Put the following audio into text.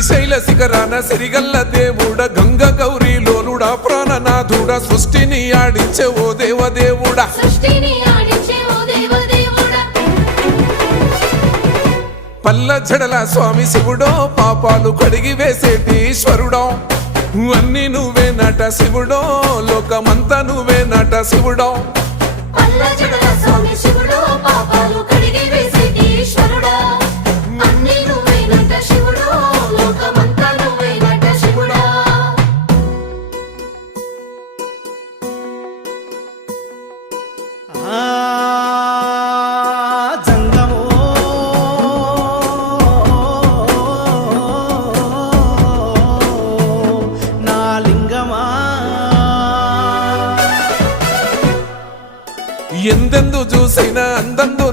శ్రీశైల శిఖరాన సిరిగల్ల దేవుడ గంగ గౌరీ లోలుడా ప్రాణనాథుడా సృష్టిని ఆడించే ఓ దేవదేవుడా పల్ల జడల స్వామి శివుడో పాపాలు కడిగి వేసేటి ఈశ్వరుడో అన్ని నువ్వే నట శివుడో లోకమంతా నువ్వే నట శివుడో ఎందెందు చూసైనా అందందు